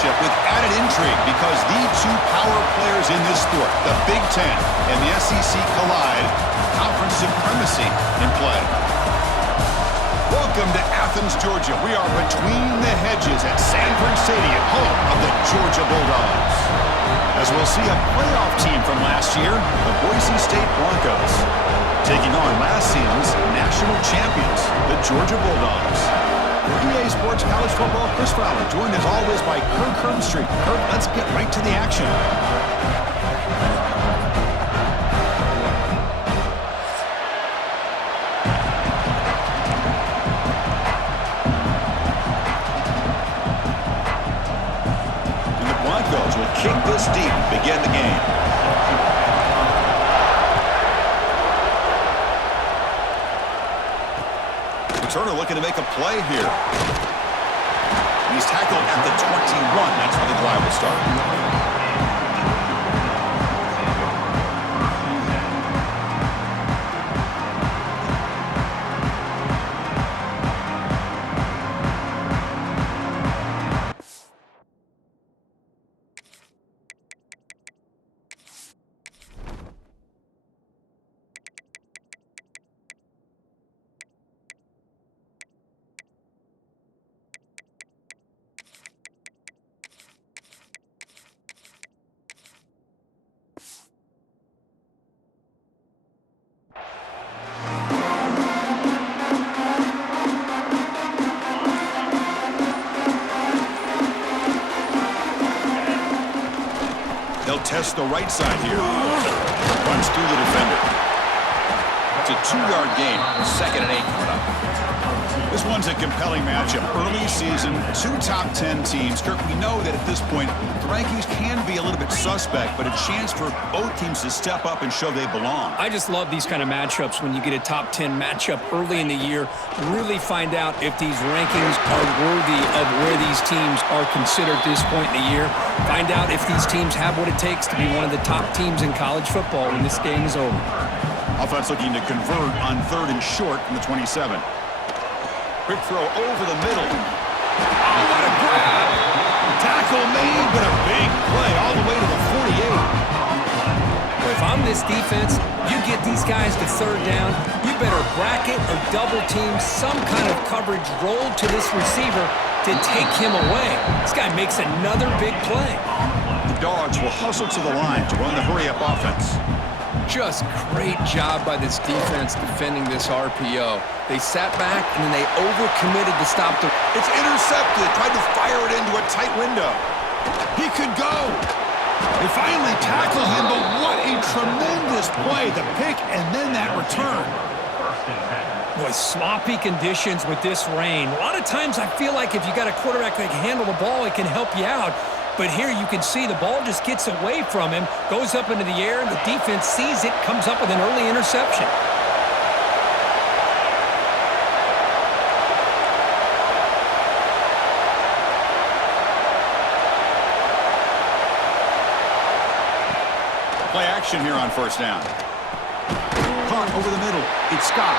matchup with added intrigue because the two power players in this sport, the Big Ten and the SEC, collide with conference supremacy in play. Welcome to Athens, Georgia. We are between the hedges at Sanford Stadium, home of the Georgia Bulldogs. As we'll see a playoff team from last year, the Boise State Broncos, taking on last season's national champions, the Georgia Bulldogs. For EA Sports College Football, Chris Fowler, joined as always by Kirk Herbstreit. Kirk, let's get right to the action. And the Broncos will kick this deep and begin the game. Turner looking to make a play here. He's tackled at the 21. That's where the drive will start. They'll test the right side here. Runs through the defender. It's a 2-yard gain. 2nd and 8 coming up. This This one's a compelling matchup. Early season, two top 10 teams. Kirk, we know that at this point, the rankings can be a little bit suspect, but a chance for both teams to step up and show they belong. I just love these kind of matchups when you get a top 10 matchup early in the year. Really find out if these rankings are worthy of where these teams are considered at this point in the year. Find out if these teams have what it takes to be one of the top teams in college football when this game is over. Offense looking to convert on 3rd and short from the 27. Quick throw over the middle. Oh, what a grab! Tackle made, but a big play all the way to the 48. If I'm this defense, you get these guys to 3rd down, you better bracket or double team some kind of coverage roll to this receiver to take him away. This guy makes another big play. The Dogs will hustle to the line to run the hurry-up offense. Just great job by this defense defending this RPO. They sat back and then they overcommitted to stop the... It's intercepted. Tried to fire it into a tight window. He could go. They finally tackle him, but what a tremendous play. The pick and then that return. Boy, sloppy conditions with this rain. A lot of times I feel like if you got a quarterback that can handle the ball, it can help you out. But here you can see the ball just gets away from him, goes up into the air, and the defense sees it, comes up with an early interception. Play action here on 1st down. Caught over the middle. It's Scott.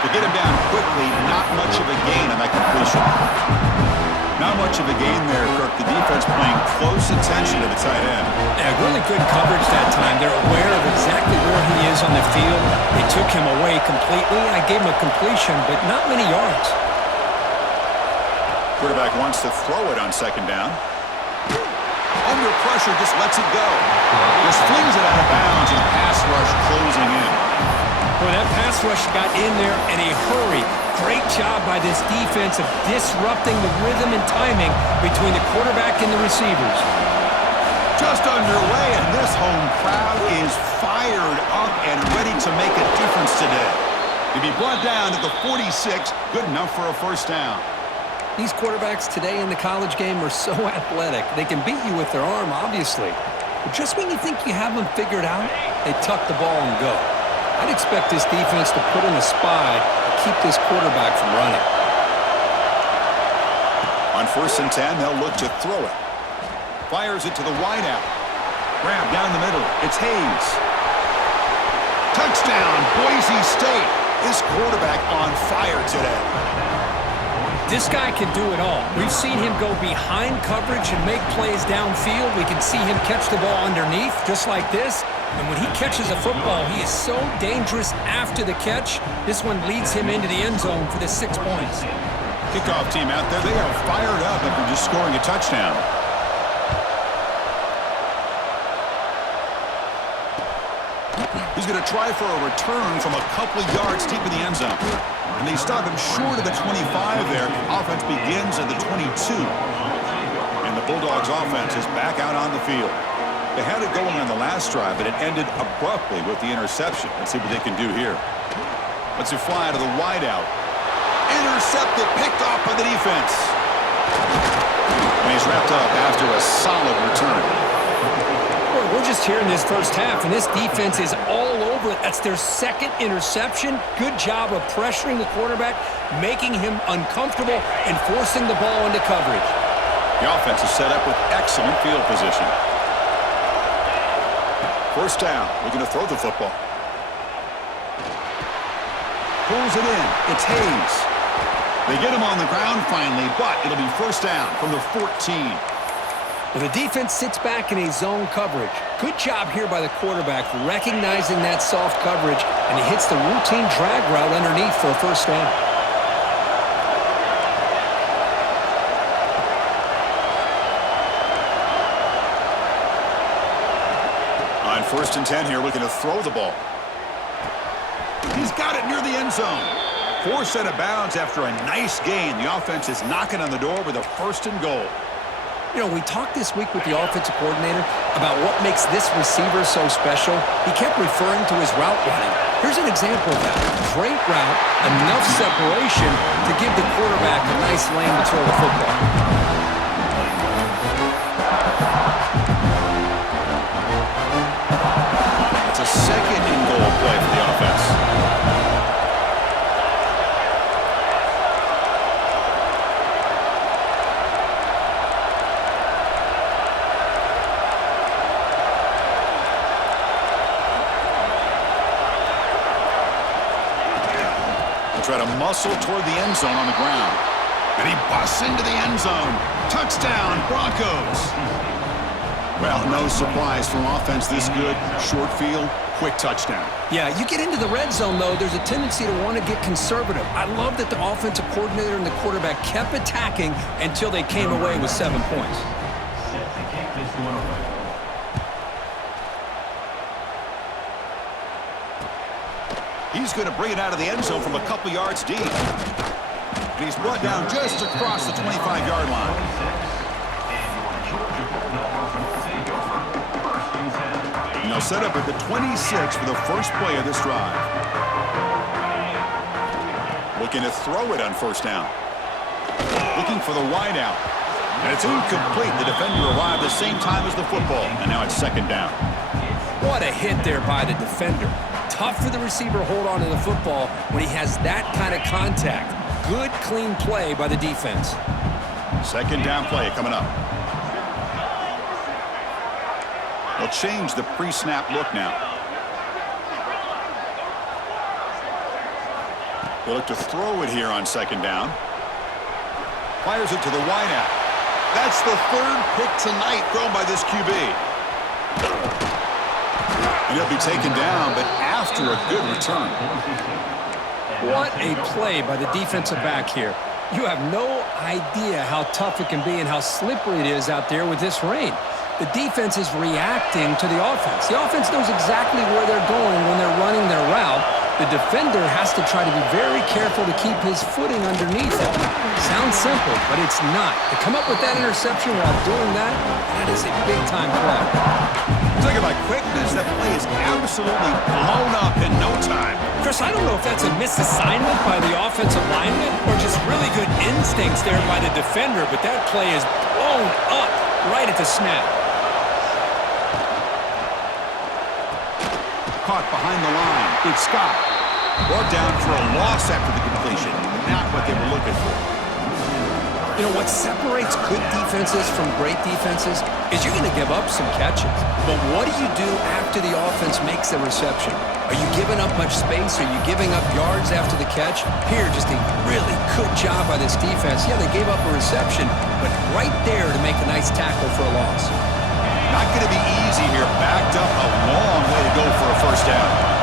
To get him down quickly, not much of a gain on that completion. Not much of a gain there, Kirk. The defense paying close attention to the tight end. Yeah, really good coverage that time. They're aware of exactly where he is on the field. They took him away completely. I gave him a completion, but not many yards. Quarterback wants to throw it on 2nd down. Under pressure, just lets it go. Just flings it out of bounds, and a pass rush closing in. Boy, that pass rush got in there in a hurry. Great job by this defense of disrupting the rhythm and timing between the quarterback and the receivers. Just underway, and this home crowd is fired up and ready to make a difference today. To be brought down at the 46, good enough for a 1st down. These quarterbacks today in the college game are so athletic. They can beat you with their arm, obviously. But just when you think you have them figured out, they tuck the ball and go. I'd expect this defense to put in a spy to keep this quarterback from running. On 1st and 10, they'll look to throw it. Fires it to the wideout. Grab down the middle. It's Hayes. Touchdown, Boise State. This quarterback on fire today. This guy can do it all. We've seen him go behind coverage and make plays downfield. We can see him catch the ball underneath, just like this. And when he catches a football, he is so dangerous after the catch. This one leads him into the end zone for the 6 points. Kickoff team out there, they are fired up after just scoring a touchdown. He's going to try for a return from a couple yards deep in the end zone. And they stop him short of the 25 there. Offense begins at the 22. And the Bulldogs offense is back out on the field. They had it going on the last drive, but it ended abruptly with the interception. Let's see what they can do here. Let's it fly to the wideout. Intercepted, picked off by the defense. And he's wrapped up after a solid return. Boy, we're just here in this 1st half, and this defense is all over it. That's their 2nd interception. Good job of pressuring the quarterback, making him uncomfortable, and forcing the ball into coverage. The offense is set up with excellent field position. 1st down, looking to throw the football. Pulls it in. It's Hayes. They get him on the ground finally, but it'll be 1st down from the 14. Well, the defense sits back in a zone coverage. Good job here by the quarterback, recognizing that soft coverage, and he hits the routine drag route underneath for a 1st down. On 1st and 10 here, looking to throw the ball. He's got it near the end zone. Forced out of bounds after a nice gain. The offense is knocking on the door with a 1st and goal. You know, we talked this week with the offensive coordinator about what makes this receiver so special. He kept referring to his route running. Here's an example of that. Great route, enough separation to give the quarterback a nice lane to throw the football. It's a second and goal play for the offense. Try to muscle toward the end zone on the ground. And he busts into the end zone. Touchdown, Broncos. Well, no surprise from offense this good. Short field, quick touchdown. Yeah, you get into the red zone, though, there's a tendency to want to get conservative. I love that the offensive coordinator and the quarterback kept attacking until they came away with 7 points. He's going to bring it out of the end zone from a couple yards deep. And he's brought down just across the 25-yard line. Now set up at the 26 for the first play of this drive. Looking to throw it on first down. Looking for the wide out. And it's incomplete. The defender arrived the same time as the football. And now it's second down. What a hit there by the defender. Tough for the receiver to hold on to the football when he has that kind of contact. Good, clean play by the defense. Second down play coming up. They'll change the pre-snap look now. They look to throw it here on second down. Fires it to the wideout. That's the third pick tonight thrown by this QB. And he'll be taken down, but after a good return. What a play by the defensive back here. You have no idea how tough it can be and how slippery it is out there with this rain. The defense is reacting to the offense. The offense knows exactly where they're going when they're running their route. The defender has to try to be very careful to keep his footing underneath it. Sounds simple, but it's not. To come up with that interception while doing that, that is a big-time play. Look at my quickness. That play is absolutely blown up in no time. Chris, I don't know if that's a misassignment by the offensive lineman or just really good instincts there by the defender, but that play is blown up right at the snap. Caught behind the line. It's Scott. Brought down for a loss after the completion. Not what they were looking for. You know, what separates good defenses from great defenses is you're going to give up some catches. But what do you do after the offense makes the reception? Are you giving up much space? Are you giving up yards after the catch? Here, just a really good job by this defense. Yeah, they gave up a reception, but right there to make a nice tackle for a loss. Not going to be easy here. Backed up a long way to go for a first down.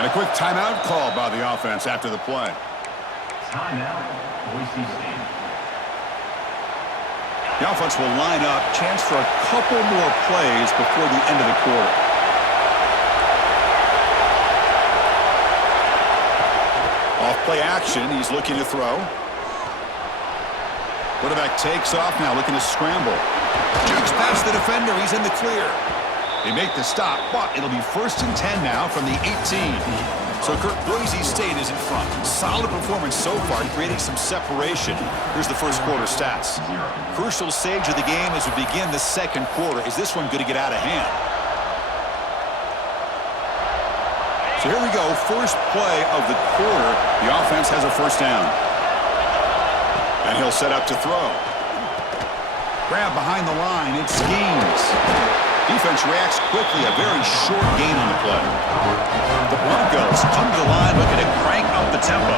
And a quick timeout call by the offense after the play. Timeout, Boise State. The offense will line up. Chance for a couple more plays before the end of the quarter. Off play action. He's looking to throw. Quarterback takes off now, looking to scramble. Jukes past the defender. He's in the clear. They make the stop, but it'll be 1st and 10 now from the 18. So, Kirk, Boise State is in front. Solid performance so far, creating some separation. Here's the first quarter stats. Crucial stage of the game as we begin the second quarter. Is this one going to get out of hand? So here we go, first play of the quarter. The offense has a first down. And he'll set up to throw. Grab behind the line, it schemes. Defense reacts quickly, a very short gain on the play. The Broncos come to the line looking to crank up the tempo.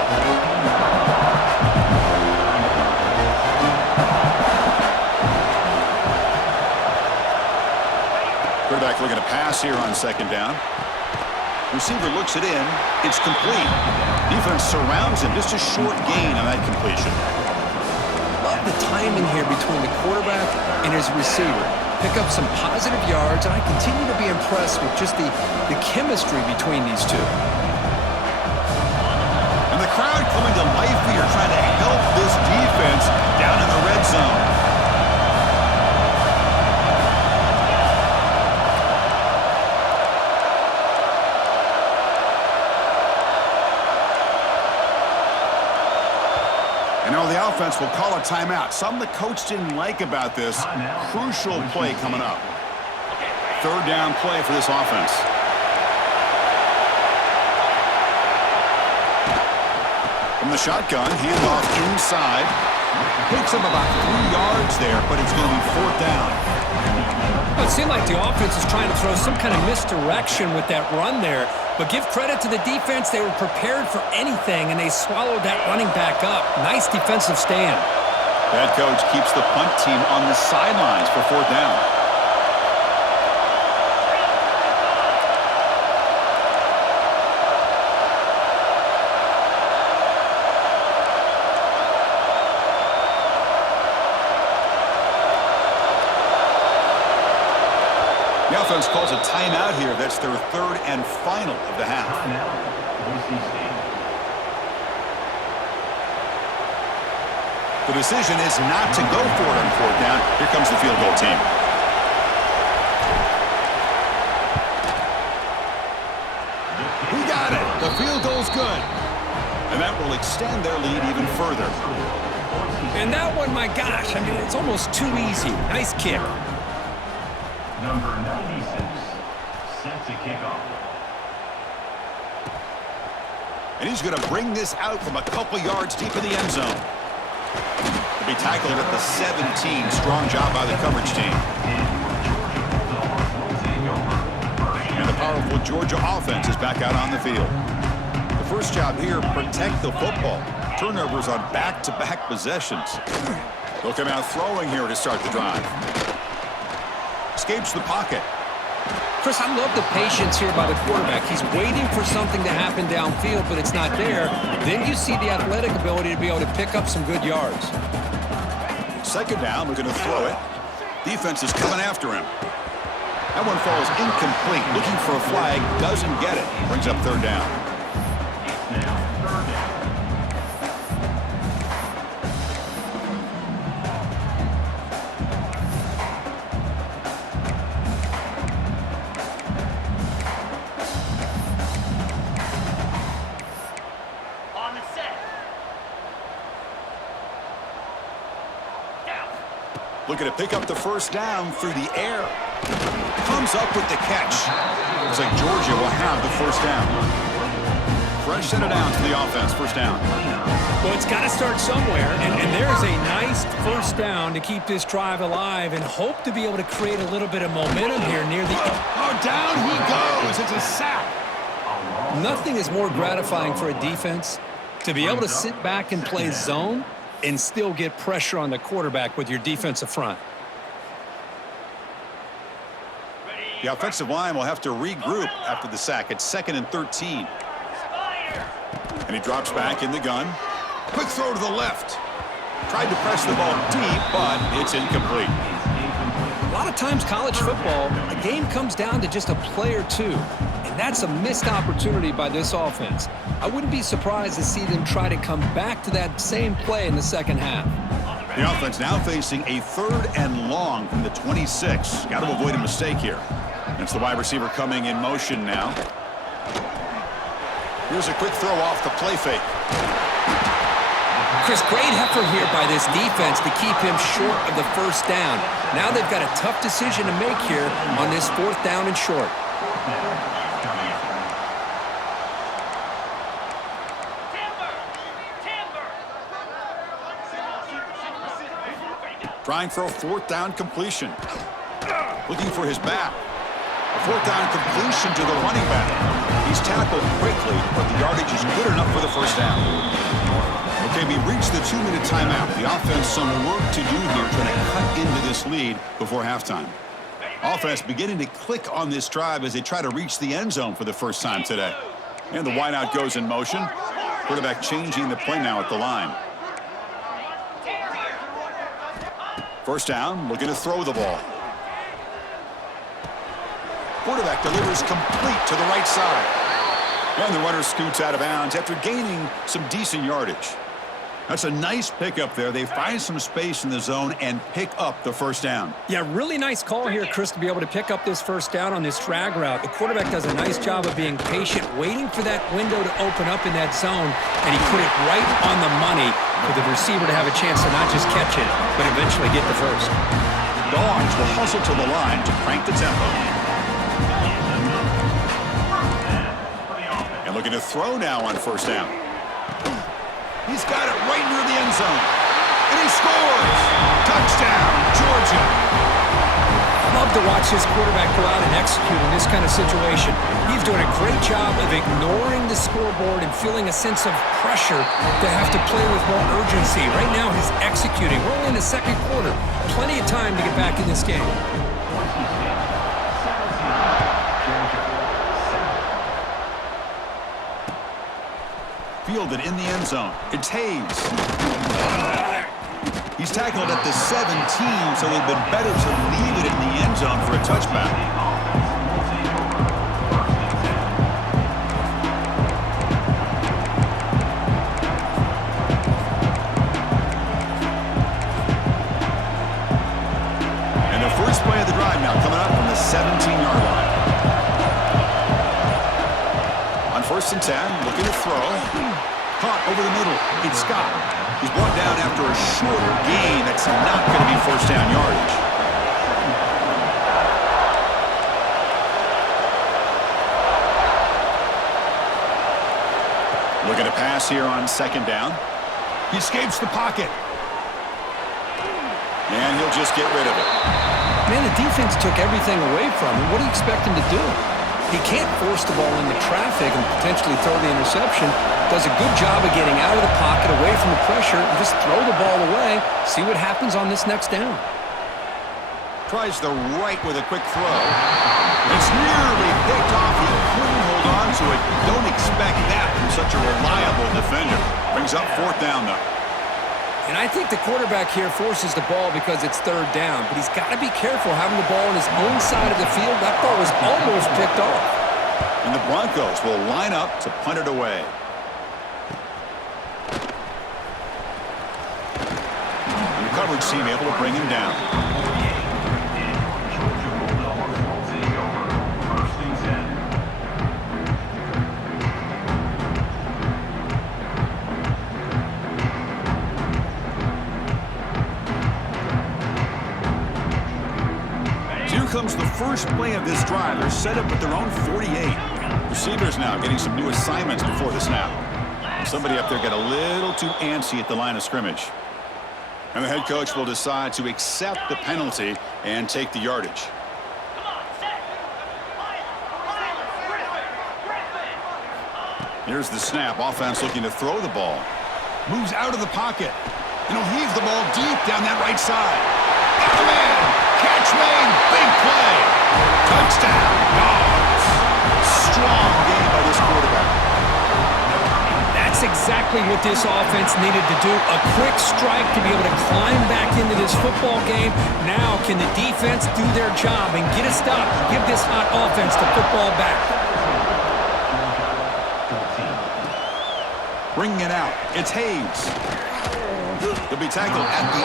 Quarterback looking to pass here on second down. Receiver looks it in. It's complete. Defense surrounds him. Just a short gain on that completion. Love the timing here between the quarterback and his receiver. pick up some positive yards, and I continue to be impressed with just the chemistry between these two. And the crowd coming to life here, trying to help this defense down in the red zone. And now the offense will call a timeout. Something the coach didn't like about this. Crucial play coming up. Third down play for this offense. From the shotgun, handoff inside. Picks up about 3 yards there, but it's going to be fourth down. It seemed like the offense is trying to throw some kind of misdirection with that run there. But give credit to the defense. They were prepared for anything, and they swallowed that running back up. Nice defensive stand. Head coach keeps the punt team on the sidelines for fourth down. The offense calls a timeout here. That's their third and final of the half. The decision is not to go for it on fourth down. Here comes the field goal team. We got it. The field goal's good. And that will extend their lead even further. And that one, my gosh, I mean, it's almost too easy. Nice kick. Number 96, set to kick off. And he's going to bring this out from a couple yards deep in the end zone. To be tackled at the 17. Strong job by the coverage team. And the powerful Georgia offense is back out on the field. The first job here, protect the football. Turnovers on back-to-back possessions. They'll come out throwing here to start the drive. Escapes the pocket. Chris, I love the patience here by the quarterback. He's waiting for something to happen downfield, but it's not there. Then you see the athletic ability to be able to pick up some good yards. Second down, we're going to throw it. Defense is coming after him. That one falls incomplete. Looking for a flag, doesn't get it. Brings up third down. Looking to pick up the first down through the air. Comes up with the catch. Looks like Georgia will have the first down. Fresh set of downs for the offense. First down. Well, it's got to start somewhere, and there's a nice first down to keep this drive alive and hope to be able to create a little bit of momentum here near the... Oh, down he goes. It's a sack. Nothing is more gratifying for a defense to be able to sit back and play zone and still get pressure on the quarterback with your defensive front. The offensive line will have to regroup after the sack. It's 2nd and 13. And he drops back in the gun. Quick throw to the left. Tried to press the ball deep, but it's incomplete. A lot of times college football, a game comes down to just a play or two. And that's a missed opportunity by this offense. I wouldn't be surprised to see them try to come back to that same play in the second half. The offense now facing a 3rd and long from the 26. Got to avoid a mistake here. It's the wide receiver coming in motion now. Here's a quick throw off the play fake. Chris, great effort here by this defense to keep him short of the first down. Now they've got a tough decision to make here on this 4th down and short. Trying for a 4th down completion. Looking for his back. A 4th down completion to the running back. He's tackled quickly, but the yardage is good enough for the first down. Okay, we reached the 2-minute timeout. The offense some work to do here, trying to cut into this lead before halftime. Offense beginning to click on this drive as they try to reach the end zone for the first time today. And the wideout goes in motion. Quarterback changing the play now at the line. First down, looking to throw the ball. Quarterback delivers complete to the right side. And the runner scoots out of bounds after gaining some decent yardage. That's a nice pickup there. They find some space in the zone and pick up the first down. Yeah, really nice call here, Chris, to be able to pick up this first down on this drag route. The quarterback does a nice job of being patient, waiting for that window to open up in that zone, and he put it right on the money for the receiver to have a chance to not just catch it, but eventually get the first. Dogs will hustle to the line to crank the tempo. And looking to throw now on first down. He's got it right near the end zone. And he scores! Touchdown, Georgia! I love to watch this quarterback go out and execute in this kind of situation. He's doing a great job of ignoring the scoreboard and feeling a sense of pressure to have to play with more urgency. Right now, he's executing. We're only in the second quarter. Plenty of time to get back in this game. Fielded in the end zone. It's Hayes. He's tackled at the 17, so it would have been better to leave it in the end zone for a touchback. And the first play of the drive now coming up from the 17-yard line. On 1st and 10, looking to throw. Caught over the middle. It's Scott. He's brought down after a shorter gain. That's not going to be first down yardage. Looking to pass here on 2nd down. He escapes the pocket. And he'll just get rid of it. Man, the defense took everything away from him. What do you expect him to do? He can't force the ball into traffic and potentially throw the interception. Does a good job of getting out of the pocket, away from the pressure, and just throw the ball away. See what happens on this next down. Tries the right with a quick throw. It's nearly picked off. He couldn't hold on to it. Don't expect that from such a reliable defender. Brings up 4th down, though. And I think the quarterback here forces the ball because it's 3rd down. But he's got to be careful having the ball on his own side of the field. That ball was almost picked off. And the Broncos will line up to punt it away. And the coverage team able to bring him down. Georgia Bulldogs will take over 1st and 10. Here comes the first play of this drive. They're set up at their own 48. Receivers now getting some new assignments before the snap. Somebody up there got a little too antsy at the line of scrimmage. And the head coach will decide to accept the penalty and take the yardage. Here's the snap. Offense looking to throw the ball. Moves out of the pocket. And he'll heave the ball deep down that right side. Oh, man! Catch made! Big play! Touchdown! Dogs! Strong game by this quarterback. That's exactly what this offense needed to do. A quick strike to be able to climb back into this football game. Now can the defense do their job and get a stop? Give this hot offense the football back. Bringing it out. It's Hayes. He'll be tackled at the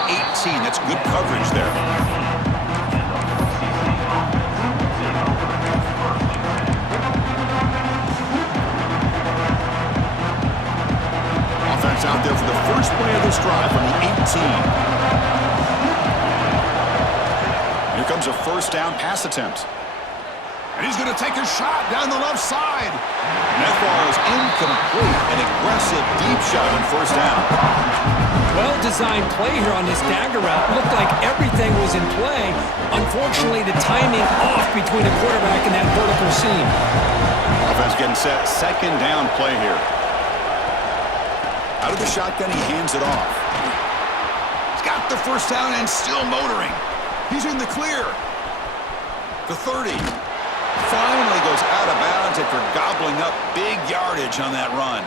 18. That's good coverage there. Offense out there for the first play of this drive from the 18. Here comes a 1st down pass attempt. And he's going to take a shot down the left side. And that ball is incomplete. An aggressive deep shot on 1st down. Well-designed play here on this dagger route. Looked like everything was in play. Unfortunately, the timing off between the quarterback and that vertical seam. Offense getting set. 2nd down play here. Out of the shotgun, he hands it off. He's got the 1st down and still motoring. He's in the clear. The 30. Finally goes out of bounds after gobbling up big yardage on that run.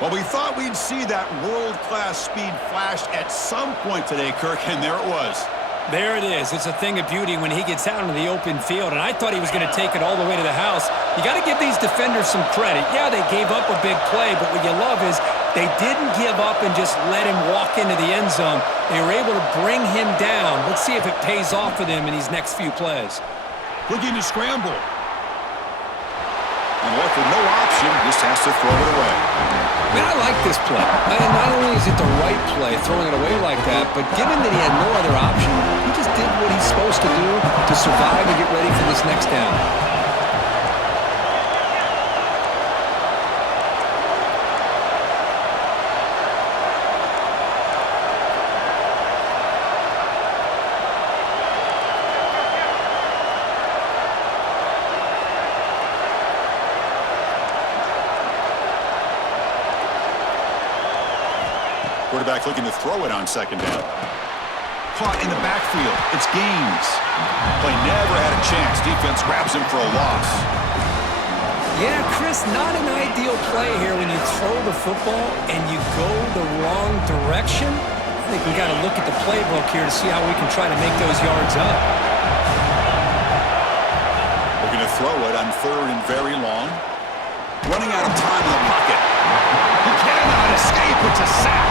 Well, we thought we'd see that world-class speed flashed at some point today, Kirk, and there it was. There it is. It's a thing of beauty when he gets out into the open field, and I thought he was going to take it all the way to the house. You got to give these defenders some credit. Yeah, they gave up a big play, but what you love is they didn't give up and just let him walk into the end zone. They were able to bring him down. Let's see if it pays off for them in these next few plays. Looking to scramble. And left with no option, just has to throw it away. Man, I like this play. Not only is it the right play, throwing it away like that, but given that he had no other option, he just did what he's supposed to do to survive and get ready for this next down. Quarterback looking to throw it on second down. Caught in the backfield. It's Gaines. Play never had a chance. Defense grabs him for a loss. Yeah, Chris, not an ideal play here when you throw the football and you go the wrong direction. I think we got to look at the playbook here to see how we can try to make those yards up. Looking to throw it on third and very long. Running out of time in the pocket. He cannot escape. It's a sack.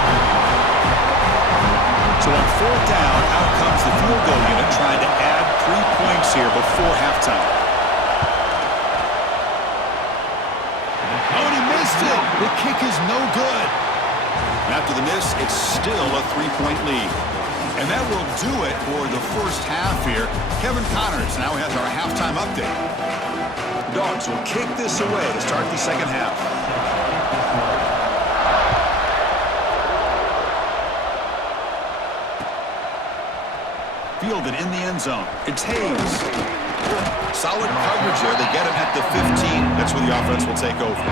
So on fourth down, out comes the field goal unit trying to add 3 points here before halftime. Oh, and he missed it. The kick is no good. And after the miss, it's still a 3-point lead. And that will do it for the first half here. Kevin Connors now has our halftime update. The Dogs will kick this away to start the second half. Fielded in the end zone. It's Hayes. Solid coverage there. They get him at the 15. That's where the offense will take over.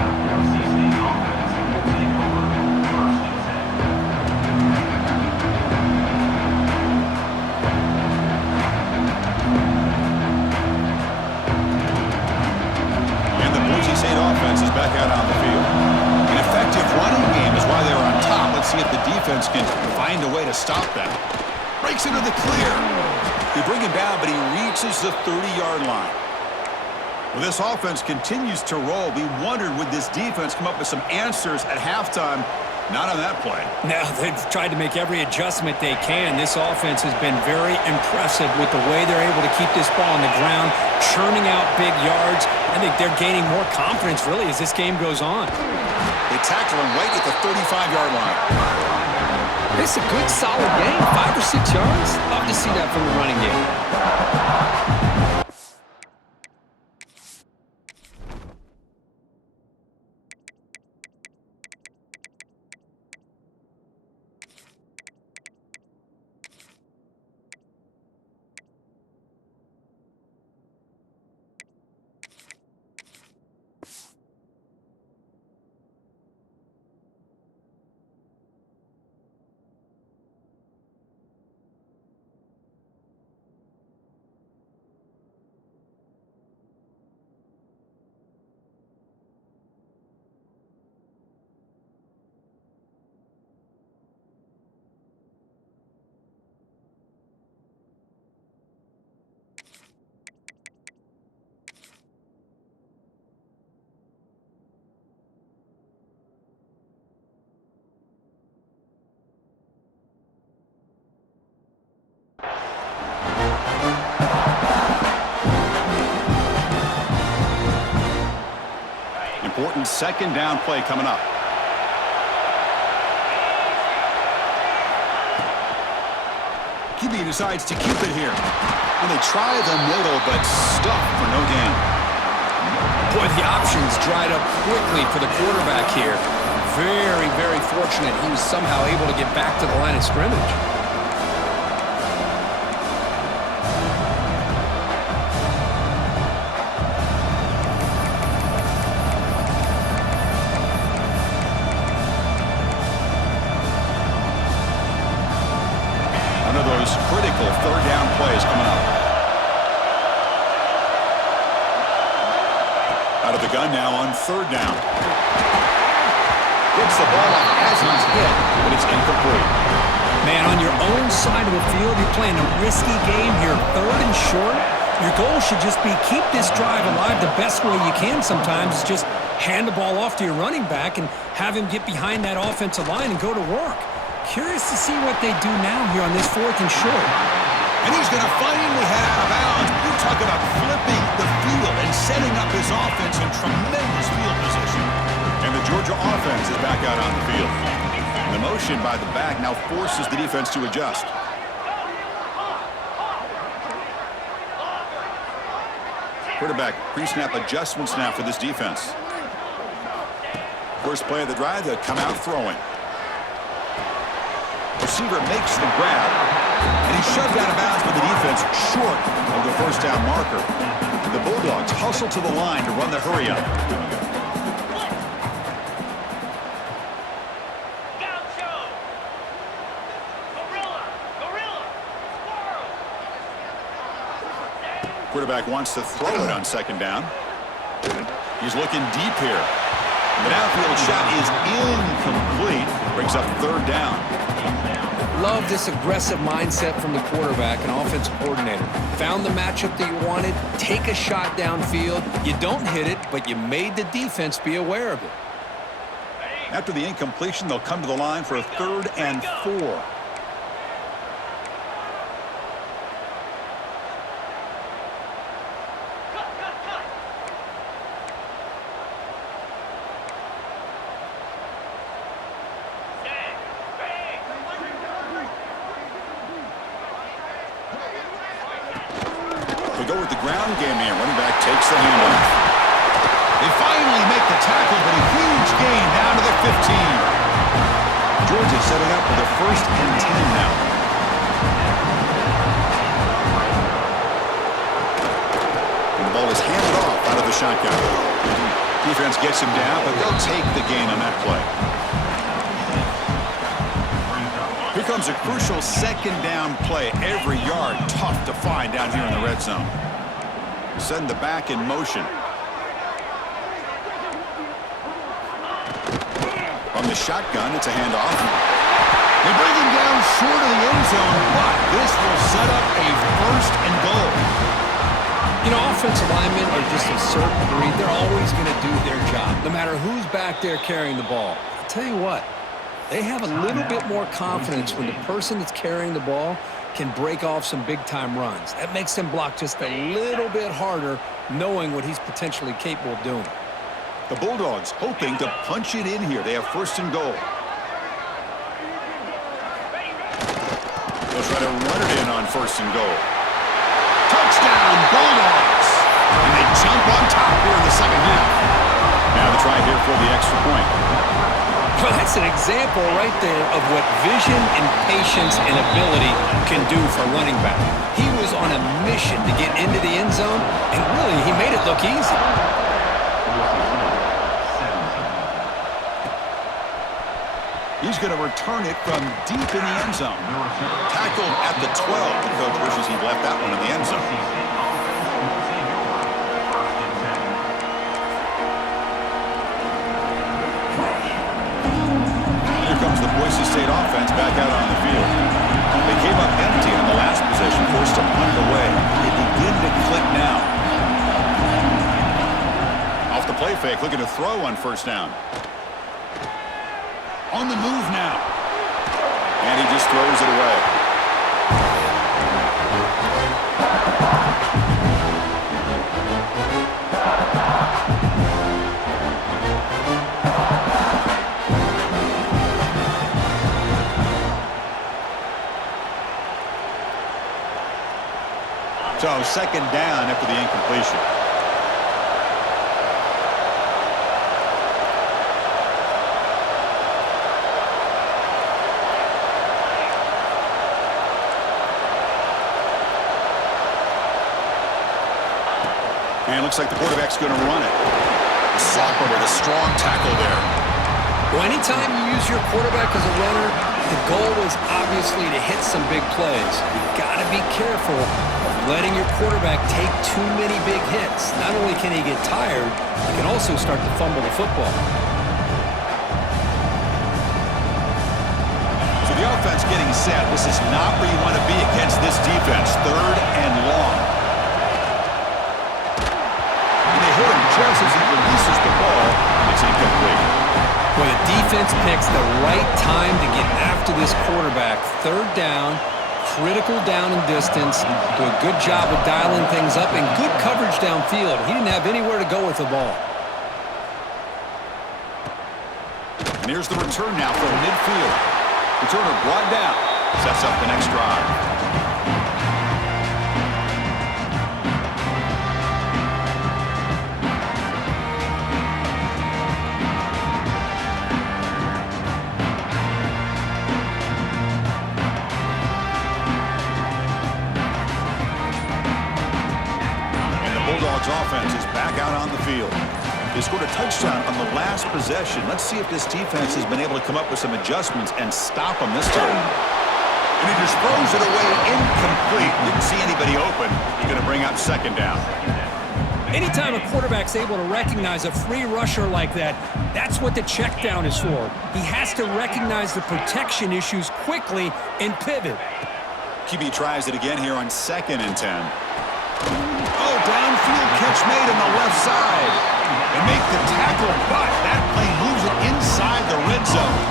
And the Boise State offense is back out on the field. An effective running game is why they're on top. Let's see if the defense can find a way to stop that. Breaks into the clear. They bring him down, but he reaches the 30-yard line. Well, this offense continues to roll. We wondered, would this defense come up with some answers at halftime? Not on that play. Now, they've tried to make every adjustment they can. This offense has been very impressive with the way they're able to keep this ball on the ground, churning out big yards. I think they're gaining more confidence, really, as this game goes on. They tackle him right at the 35-yard line. It's a good, solid game. 5 or 6 yards. Love to see that from the running game. Important second down play coming up. QB decides to keep it here. And they try the middle, but stuck for no gain. Boy, the options dried up quickly for the quarterback here. Very, very fortunate he was somehow able to get back to the line of scrimmage. Critical third down plays coming up. Out of the gun now on third down. Gets the ball off as he's hit, but it's incomplete. Man, on your own side of the field, you're playing a risky game here, 3rd and short. Your goal should just be keep this drive alive the best way you can sometimes. Is just hand the ball off to your running back and have him get behind that offensive line and go to work. Curious to see what they do now here on this 4th and short. And he's going to finally head out of bounds. You talk about flipping the field and setting up his offense in tremendous field position. And the Georgia offense is back out on the field. And the motion by the back now forces the defense to adjust. Quarterback pre-snap adjustments now for this defense. First play of the drive, they'll come out throwing. Receiver makes the grab, and he's shoved out of bounds by the defense short of the first down marker. The Bulldogs hustle to the line to run the hurry up. Quarterback wants to throw it on 2nd down. He's looking deep here. The downfield shot is incomplete. Brings up 3rd down. Love this aggressive mindset from the quarterback and offensive coordinator. Found the matchup that you wanted, take a shot downfield. You don't hit it, but you made the defense be aware of it. After the incompletion, they'll come to the line for a 3rd and 4. Go with the ground game here. Running back takes the handoff. They finally make the tackle, but a huge gain down to the 15. Georgia setting up for the 1st and 10 now. And the ball is handed off out of the shotgun. Defense gets him down, but they'll take the gain on that play. Here comes a crucial 2nd down play. Every yard tough to find down here in the red zone. Send the back in motion. From the shotgun, it's a handoff. They bring him down short of the end zone, but this will set up a 1st and goal. You know, offensive linemen are just a certain breed. They're always going to do their job, no matter who's back there carrying the ball. I'll tell you what. They have a little bit more confidence when the person that's carrying the ball can break off some big-time runs. That makes them block just a little bit harder, knowing what he's potentially capable of doing. The Bulldogs hoping to punch it in here. They have 1st and goal. They'll try to run it in on 1st and goal. Touchdown, Bulldogs! And they jump on top here in the 2nd half. Now the try here for the extra point. Well, that's an example right there of what vision and patience and ability can do for a running back. He was on a mission to get into the end zone, and really, he made it look easy. He's going to return it from deep in the end zone. Tackled at the 12. The coach wishes he'd left that one in the end zone. The Boise State offense back out on the field. They came up empty on the last possession, forced to punt it away. They begin to click now. Off the play fake, looking to throw on 1st down. On the move now. And he just throws it away. So 2nd down after the incompletion. And it looks like the quarterback's going to run it. The sophomore with a strong tackle there. Well, anytime you use your quarterback as a runner, the goal is obviously to hit some big plays. You've got to be careful of letting your quarterback take too many big hits. Not only can he get tired, he can also start to fumble the football. So the offense getting set. This is not where you want to be against this defense. 3rd and long. And they hit him just as he releases the ball. It's incomplete. Well, the defense picks the right time to get after this quarterback. 3rd down, critical down and distance. Do a good job of dialing things up and good coverage downfield. He didn't have anywhere to go with the ball. And here's the return now from midfield. Returner brought down. Sets up the next drive. And the Bulldogs offense is back out on the field. They scored a touchdown on the last possession. Let's see if this defense has been able to come up with some adjustments and stop them this time. And he just throws it away incomplete. Didn't see anybody open. He's going to bring up 2nd down. Anytime a quarterback's able to recognize a free rusher like that, that's what the check down is for. He has to recognize the protection issues quickly and pivot. QB tries it again here on 2nd and 10. Oh, downfield catch made on the left side. And make the tackle, but that play moves it inside the red zone.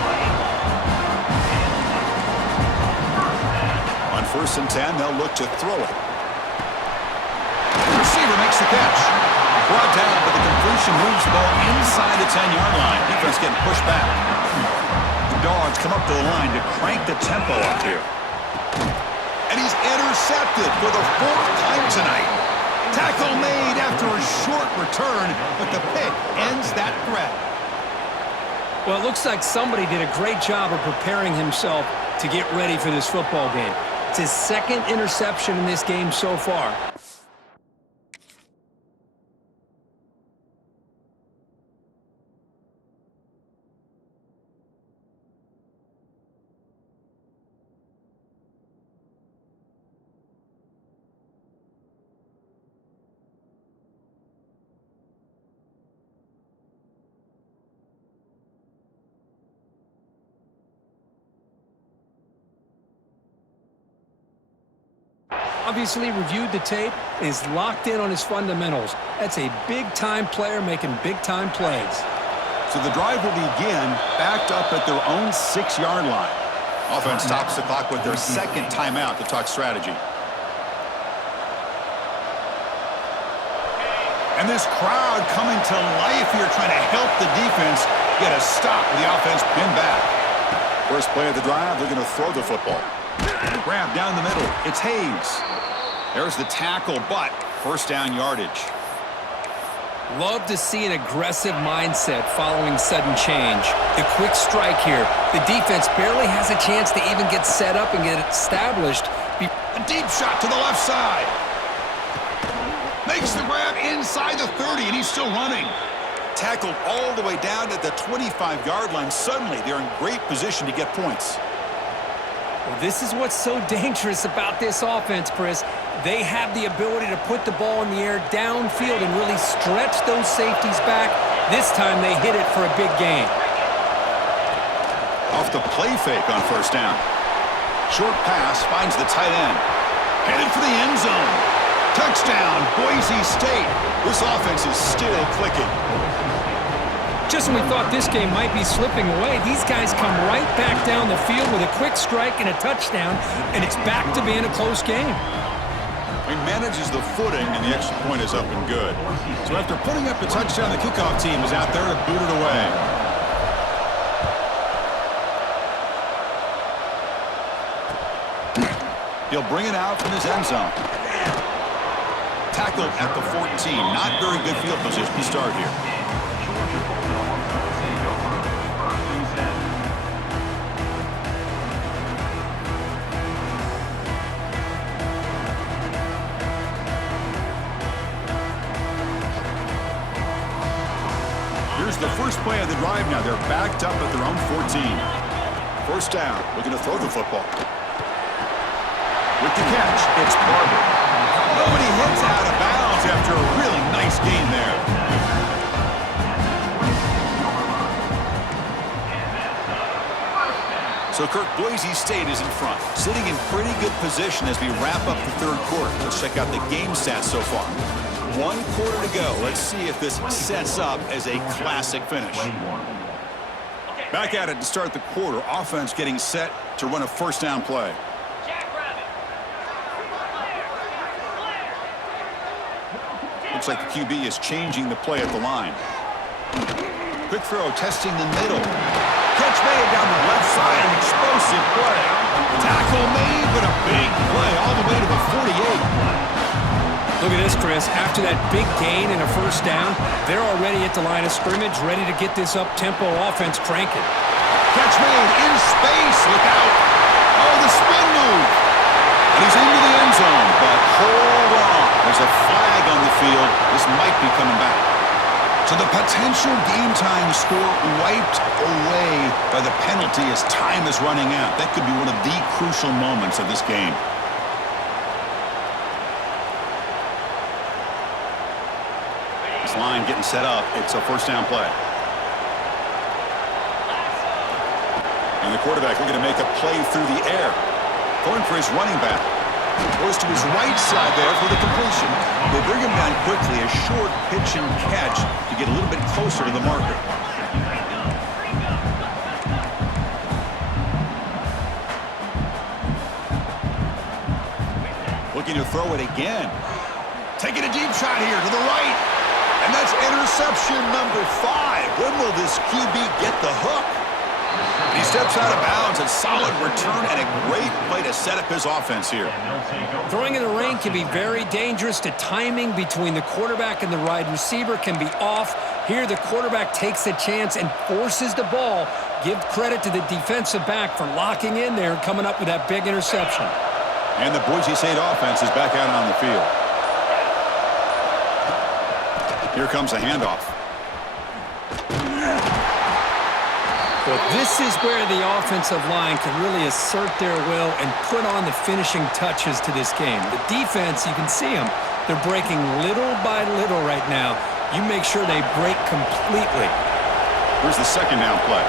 On 1st and 10, they'll look to throw it. The receiver makes the catch. Brought down, but the completion moves the ball inside the 10-yard line. Defense getting pushed back. The Dogs come up to the line to crank the tempo up here. And he's intercepted for the 4th time tonight. Tackle made after a short return, but the pick ends that threat. Well, it looks like somebody did a great job of preparing himself to get ready for this football game. It's his 2nd interception in this game so far. Obviously reviewed the tape, is locked in on his fundamentals. That's a big-time player making big-time plays. So the drive will begin backed up at their own 6-yard line. Offense stops the clock with their 2nd timeout to talk strategy. And this crowd coming to life here trying to help the defense get a stop with the offense pinned back. First play of the drive, they're going to throw the football. Grab down the middle. It's Hayes. There's the tackle, but 1st down yardage. Love to see an aggressive mindset following sudden change. The quick strike here. The defense barely has a chance to even get set up and get established. A deep shot to the left side. Makes the grab inside the 30, and he's still running. Tackled all the way down at the 25-yard line. Suddenly, they're in great position to get points. Well, this is what's so dangerous about this offense, Chris. They have the ability to put the ball in the air downfield and really stretch those safeties back. This time they hit it for a big gain. Off the play fake on 1st down. Short pass finds the tight end. Headed for the end zone. Touchdown, Boise State. This offense is still clicking. Just when we thought this game might be slipping away, these guys come right back down the field with a quick strike and a touchdown, and it's back to being a close game. He manages the footing, and the extra point is up and good. So after putting up the touchdown, the kickoff team is out there to boot it away. He'll bring it out from his end zone. Tackled at the 14. Not very good field position to start here. Here's the first play of the drive now. They're backed up at their own 14. 1st down. Looking to throw the football. With the catch, it's Barber. Nobody hits out of bounds after a really nice gain there. So, Kirk, Boise State is in front, sitting in pretty good position as we wrap up the third quarter. Let's check out the game stats so far. 1 quarter to go. Let's see if this sets up as a classic finish. Back at it to start the quarter. Offense getting set to run a first down play. Looks like the QB is changing the play at the line. Quick throw, testing the middle. Catch made down the left side, an explosive play. Tackle made, but a big play all the way to the 48. Look at this, Chris. After that big gain and a first down, they're already at the line of scrimmage, ready to get this up-tempo offense cranking. Catch made in space. Look out. Oh, the spin move. And he's into the end zone, but hold on. There's a flag on the field. This might be coming back. So the potential game-time score wiped away by the penalty as time is running out. That could be one of the crucial moments of this game. This line getting set up. It's a first down play. And the quarterback looking to make a play through the air. Going for his running back. Goes to his right side there for the completion. They bring him down quickly. A short pitch and catch to get a little bit closer to the marker. Looking to throw it again. Taking a deep shot here to the right. And that's interception number 5. When will this QB get the hook? He steps out of bounds. A solid return and a great play to set up his offense here. Throwing in the rain can be very dangerous. The timing between the quarterback and the wide receiver can be off. Here, the quarterback takes a chance and forces the ball. Give credit to the defensive back for locking in there and coming up with that big interception. And the Boise State offense is back out on the field. Here comes a handoff. But this is where the offensive line can really assert their will and put on the finishing touches to this game. The defense, you can see them. They're breaking little by little right now. You make sure they break completely. Here's the second down play.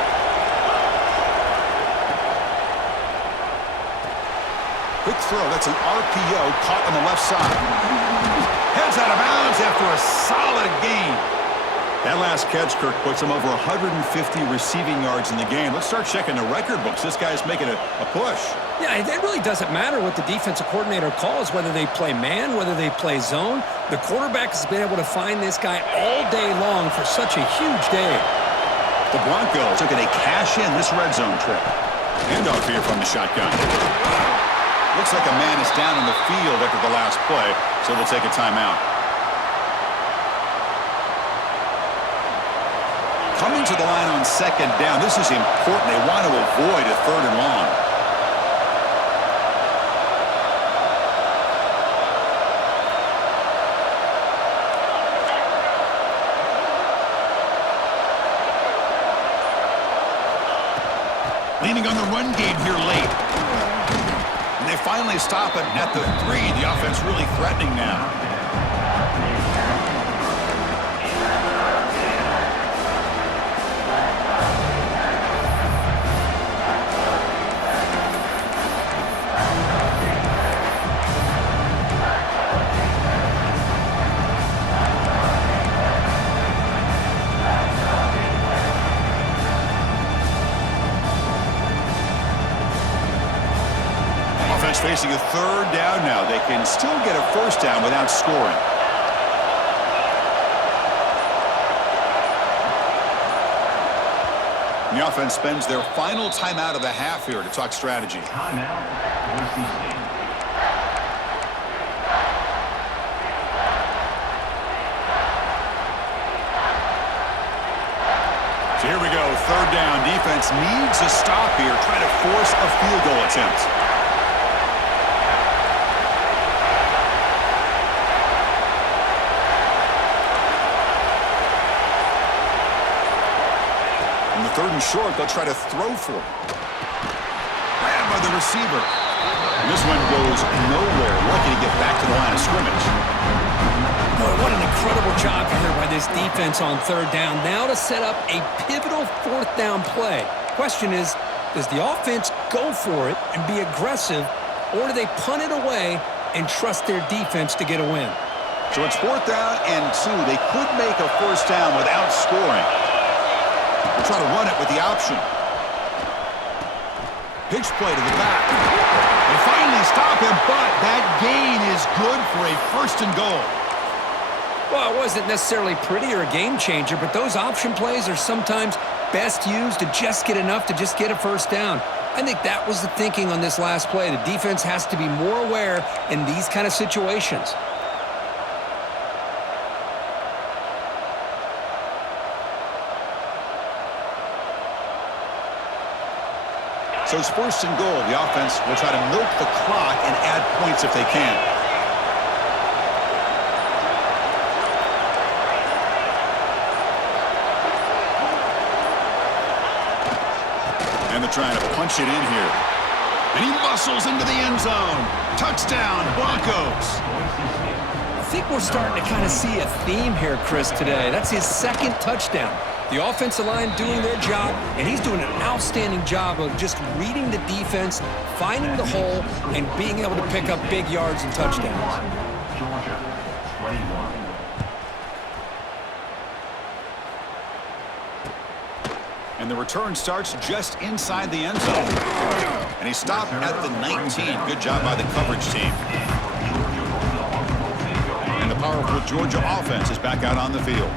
Quick throw. That's an RPO caught on the left side. Heads out of bounds after a solid gain. That last catch, Kirk, puts him over 150 receiving yards in the game. Let's start checking the record books. This guy's making a push. Yeah, it really doesn't matter what the defensive coordinator calls, whether they play man, whether they play zone. The quarterback has been able to find this guy all day long for such a huge day. The Broncos are going to cash in this red zone trip. Handoff here from the shotgun. Looks like a man is down on the field after the last play, so they'll take a timeout. Coming to the line on second down, this is important. They want to avoid a third and long. Leaning on the run game here late. And they finally stop it at the 3. The offense really threatening now. Facing a third down now. They can still get a first down without scoring. The offense spends their final timeout of the half here to talk strategy. Timeout, Boise State. So here we go, third down. Defense needs a stop here, trying to force a field goal attempt. Third and short, they'll try to throw for it. Grabbed by the receiver. And this one goes nowhere. Lucky to get back to the line of scrimmage. Boy, what an incredible job here by this defense on third down. Now to set up a pivotal fourth down play. Question is, Does the offense go for it and be aggressive, or do they punt it away and trust their defense to get a win? So it's 4th down and 2. They could make a first down without scoring. They'll try to run it with the option. Pitch play to the back. They finally stop him, but that gain is good for a 1st and goal. Well, it wasn't necessarily pretty or a game changer, but those option plays are sometimes best used to just get enough to just get a first down. I think that was the thinking on this last play. The defense has to be more aware in these kind of situations. So it's 1st and goal. The offense will try to milk the clock and add points if they can. And they're trying to punch it in here. And he muscles into the end zone. Touchdown, Broncos. I think we're starting to kind of see a theme here, Chris, today. That's his 2nd touchdown. The offensive line doing their job, and he's doing an outstanding job of just reading the defense, finding the hole, and being able to pick up big yards and touchdowns. Georgia, 21. And the return starts just inside the end zone. And he stopped at the 19. Good job by the coverage team. And the powerful Georgia offense is back out on the field.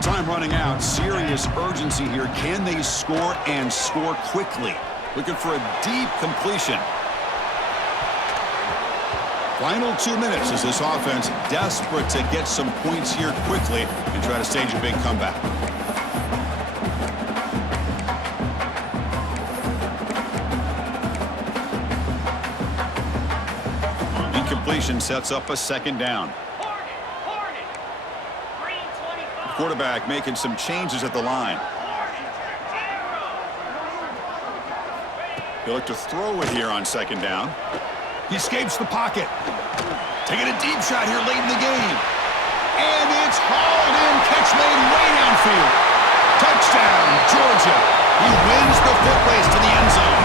Time running out. Serious urgency here. Can they score and score quickly? Looking for a deep completion. Final 2 minutes as this offense desperate to get some points here quickly and try to stage a big comeback. Incompletion sets up a 2nd down. Quarterback making some changes at the line. He'll look to throw it here on 2nd down. He escapes the pocket. Taking a deep shot here late in the game. And it's hauled in. Catch made way downfield. Touchdown, Georgia. He wins the foot race to the end zone.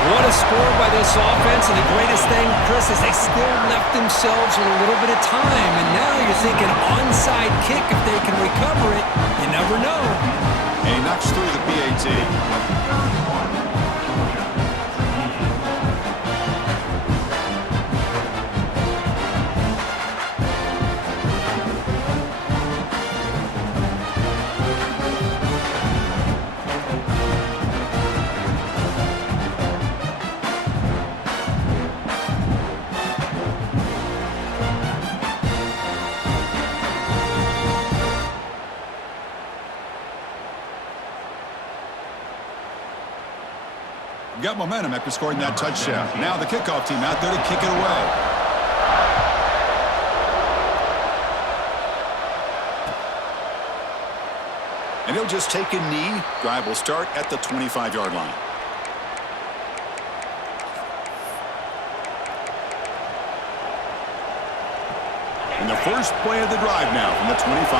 What a score by this offense, and the greatest thing, Chris, is they still left themselves with a little bit of time, and now you're thinking onside kick if they can recover it. You never know. And he knocks through the PAT. Got momentum after scoring that touchdown. Now the kickoff team out there to kick it away. And he'll just take a knee. Drive will start at the 25-yard line. And the first play of the drive now from the 25.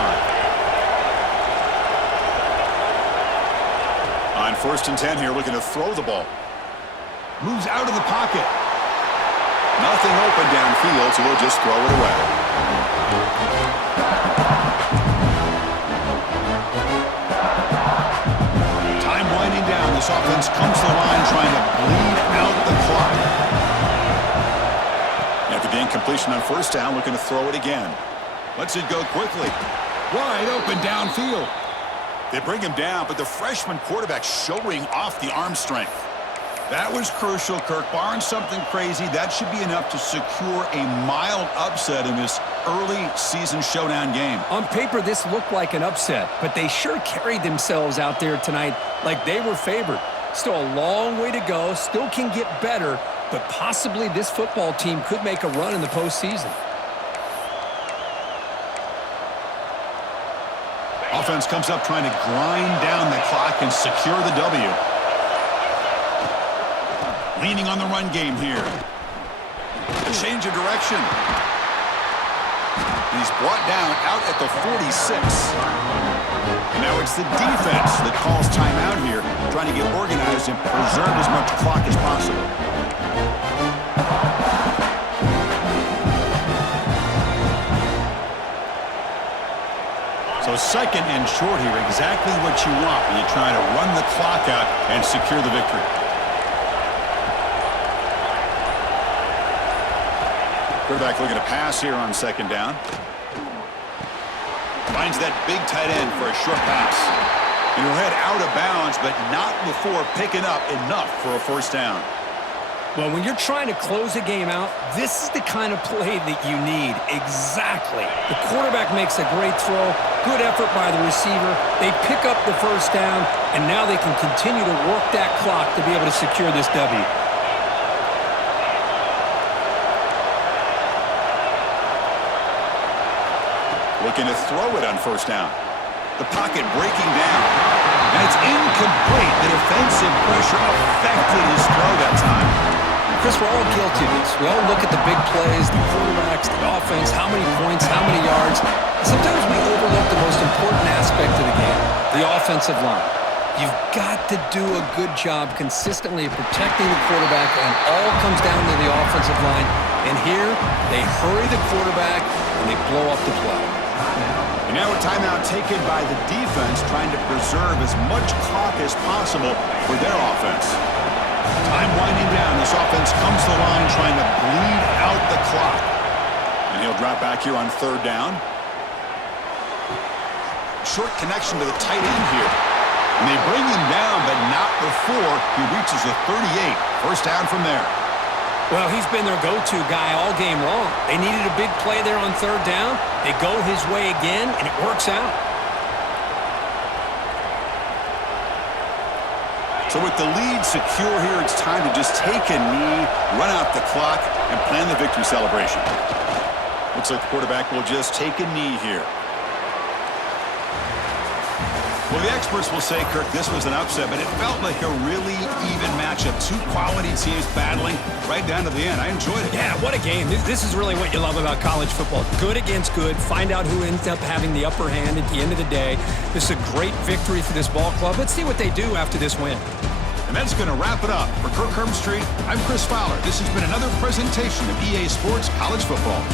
On 1st and 10 here, looking to throw the ball. Moves out of the pocket. Nothing open downfield, so he'll just throw it away. Time winding down. This offense comes to the line trying to bleed out the clock. After the incompletion on 1st down, looking to throw it again. Lets it go quickly. Wide open downfield. They bring him down, but the freshman quarterback showing off the arm strength. That was crucial, Kirk. Barring something crazy, that should be enough to secure a mild upset in this early season showdown game. On paper, this looked like an upset, but they sure carried themselves out there tonight like they were favored. Still a long way to go, still can get better, but possibly this football team could make a run in the postseason. Offense comes up trying to grind down the clock and secure the W. Leaning on the run game here. A change of direction. He's brought down out at the 46. And now it's the defense that calls timeout here, trying to get organized and preserve as much clock as possible. So second and short here, exactly what you want when you're trying to run the clock out and secure the victory. Quarterback looking to pass here on second down. Finds that big tight end for a short pass. And he'll head out of bounds, but not before picking up enough for a first down. Well, when you're trying to close a game out, this is the kind of play that you need. Exactly. The quarterback makes a great throw. Good effort by the receiver. They pick up the first down, and now they can continue to work that clock to be able to secure this W. Looking to throw it on first down. The pocket breaking down. And it's incomplete. The defensive pressure affected his throw that time. Chris, we're all guilty of this. We all look at the big plays, the quarterbacks, the offense, how many points, how many yards. Sometimes we overlook the most important aspect of the game, the offensive line. You've got to do a good job consistently protecting the quarterback, and all comes down to the offensive line. And here, they hurry the quarterback, and they blow up the play. And now a timeout taken by the defense, trying to preserve as much clock as possible for their offense. Time winding down. This offense comes to the line trying to bleed out the clock. And he'll drop back here on third down. Short connection to the tight end here. And they bring him down, but not before he reaches the 38. First down from there. Well, he's been their go-to guy all game long. They needed a big play there on third down. They go his way again, and it works out. So with the lead secure here, it's time to just take a knee, run out the clock, and plan the victory celebration. Looks like the quarterback will just take a knee here. Well, the experts will say, Kirk, this was an upset, but it felt like a really even matchup. Two quality teams battling right down to the end. I enjoyed it. Yeah, what a game. This is really what you love about college football. Good against good. Find out who ends up having the upper hand at the end of the day. This is a great victory for this ball club. Let's see what they do after this win. And that's going to wrap it up. For Kirk Herbstreit, I'm Chris Fowler. This has been another presentation of EA Sports College Football.